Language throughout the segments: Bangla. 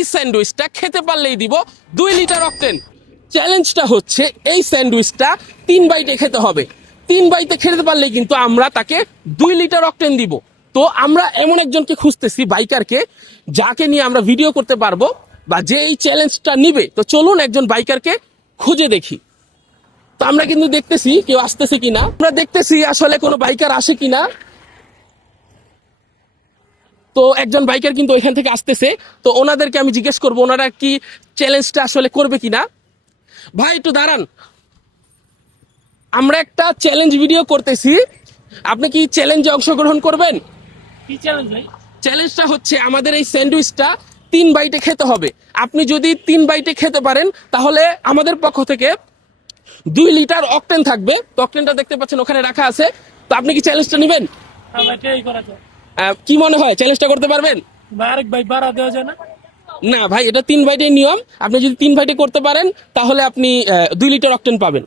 এই স্যান্ডউইচটা খেতে পারলেই দিব 2 লিটার অকটেন। চ্যালেঞ্জটা হচ্ছে এই স্যান্ডউইচটা 3 বাইটে খেতে হবে। 3 বাইটে খেতে পারলে কিন্তু আমরা তাকে 2 লিটার অকটেন দিব। তো আমরা এমন একজনকে খুঁজতেছি বাইকারকে, যাকে নিয়ে আমরা ভিডিও করতে পারবো বা যে এই চ্যালেঞ্জটা নিবে। তো চলুন একজন বাইকারকে খুঁজে দেখি। তো আমরা কিন্তু দেখতেছি কেউ আসতেছে কিনা, আমরা দেখতেছি আসলে কোনো বাইকার আসে কিনা। তো একজন বাইকার কিন্তু ওইখান থেকে আসতেছে, তো ওনাদেরকে আমি জিজ্ঞেস করবো ওনারা কি চ্যালেঞ্জটা আসলে করবে কিনা। ভাই একটু দাঁড়ান, আমরা একটা চ্যালেঞ্জ ভিডিও করতেছি, আপনি কি চ্যালেঞ্জে অংশগ্রহণ করবেন? কি চ্যালেঞ্জ ভাই? চ্যালেঞ্জটা হচ্ছে আমাদের এই স্যান্ডউইচটা 3 বাইটে খেতে হবে। আপনি যদি 3 বাইটে খেতে পারেন তাহলে আমাদের পক্ষ থেকে 2 লিটার অকটেন থাকবে। তো অকটেনটা দেখতে পাচ্ছেন ওখানে রাখা আছে। তো আপনি কি চ্যালেঞ্জটা নেবেন? হ্যাঁ ভাই, এই করা যায়। কি মনে হয় চ্যালেঞ্জটা করতে পারবেন? ভাই আরেক ভাই বাড়া দেওয়া যায় না? না ভাই, এটা 3 বাইটের নিয়ম। আপনি যদি 3 বাইটে করতে পারেন তাহলে আপনি 2 লিটার অকটেন পাবেন।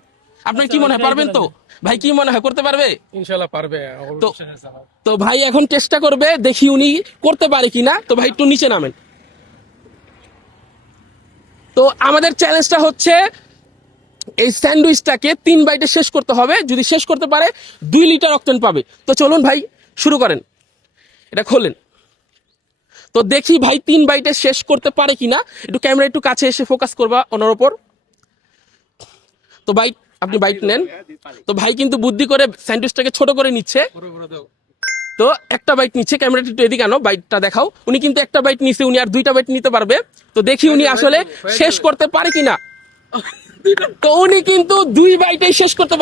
আপনার কি মনে হয় পারবেন? তো ভাই কি মনে হয় করতে পারবে? ইনশাল্লাহ পারবে। তো তো ভাই এখন চেষ্টা করবে, দেখি উনি করতে পারে কিনা। তো ভাই একটু নিচে নামেন। তো আমাদের চ্যালেঞ্জটা হচ্ছে এই স্যান্ডউইচটাকে 3 বাইটে শেষ করতে হবে। যদি শেষ করতে পারে 2 লিটার অকটেন পাবে। তো চলুন ভাই শুরু করেন, এটা খোলেন। তো দেখি ভাই 3 বাইটে শেষ করতে পারে কিনা। একটু ক্যামেরা একটু কাছে এসে ফোকাস করবা ওনার ওপর। তো ভাই আপনি বাইট নেন। তো ভাই কিন্তু বুদ্ধি করে স্যান্ডউইচটাকে ছোট করে নিচ্ছে। তো একটা বাইট নিচ্ছে, ক্যামেরাটা একটু এদিকে আনো, বাইটটা দেখাও। উনি কিন্তু একটা বাইট নিচ্ছে, উনি আর 2টা বাইট নিতে পারবে। তো দেখি উনি আসলে শেষ করতে পারে কিনা। তো উনি কিন্তু 2 বাইটেই শেষ করতে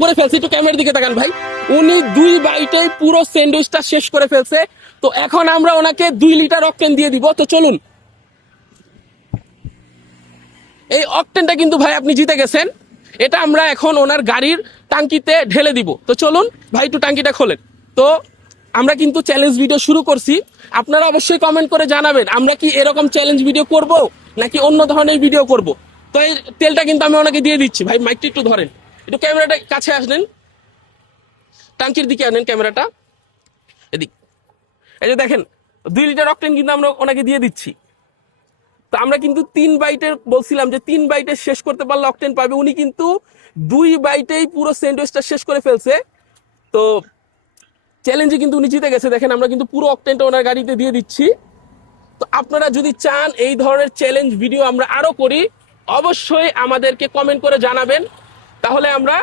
করে ফেলছে। একটু ক্যামেরার দিকে তাকান ভাই, উনি 2 বাইটেই পুরো স্যান্ডউইচটা শেষ করে ফেলছে। তো এখন আমরা ওনাকে 2 লিটার অকটেন দিয়ে দিব। তো চলুন, এই অকটেনটা কিন্তু ভাই আপনি জিতে গেছেন। এটা আমরা এখন ওনার গাড়ির টাঙ্কিতে ঢেলে দিব। তো চলুন ভাই একটু টাঙ্কিটা খোলেন। তো আমরা কিন্তু চ্যালেঞ্জ ভিডিও শুরু করছি। আপনারা অবশ্যই কমেন্ট করে জানাবেন আমরা কি এরকম চ্যালেঞ্জ ভিডিও করব নাকি অন্য ধরনের ভিডিও করব। তো এই তেলটা কিন্তু আমি ওনাকে দিয়ে দিচ্ছি। ভাই মাইকটা একটু ধরেন, একটু ক্যামেরাটা কাছে আসলেন, টাঙ্কির দিকে আনেন ক্যামেরাটা, এদিক। এই যে দেখেন 2 লিটার অকটেন কিন্তু আমরা ওনাকে দিয়ে দিচ্ছি। তো আমরা কিন্তু 3 বাইটের বলছিলাম যে 3 বাইটে শেষ করতে পারলে অকটেন পাবে। উনি কিন্তু 2 বাইটেই পুরো স্যান্ডউইচটা শেষ করে ফেলছে। তো চ্যালেঞ্জে কিন্তু উনি জিতে গেছে। দেখেন আমরা কিন্তু পুরো অকটেনটা ওনার গাড়িতে দিয়ে দিচ্ছি। তো আপনারা যদি চান এই ধরনের চ্যালেঞ্জ ভিডিও আমরা আরো করি, অবশ্যই আমাদেরকে কমেন্ট করে জানাবেন, তাহলে আমরা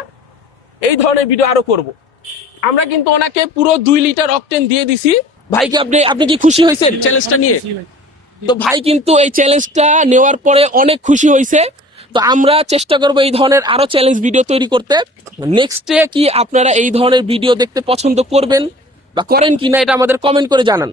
এই ধরনের ভিডিও আরো করব। আমরা কিন্তু ওনাকে পুরো 2 লিটার অকটেন দিয়ে দিছি। ভাইকে আপনি কি খুশি হয়েছেন চ্যালেঞ্জটা নিয়ে? তো ভাই কিন্তু এই চ্যালেঞ্জটা নেওয়ার পরে অনেক খুশি হয়েছে। তো আমরা চেষ্টা করবো এই ধরনের আরো চ্যালেঞ্জ ভিডিও তৈরি করতে। নেক্সটে কি আপনারা এই ধরনের ভিডিও দেখতে পছন্দ করবেন বা করেন কিনা, এটা আমাদের কমেন্ট করে জানান।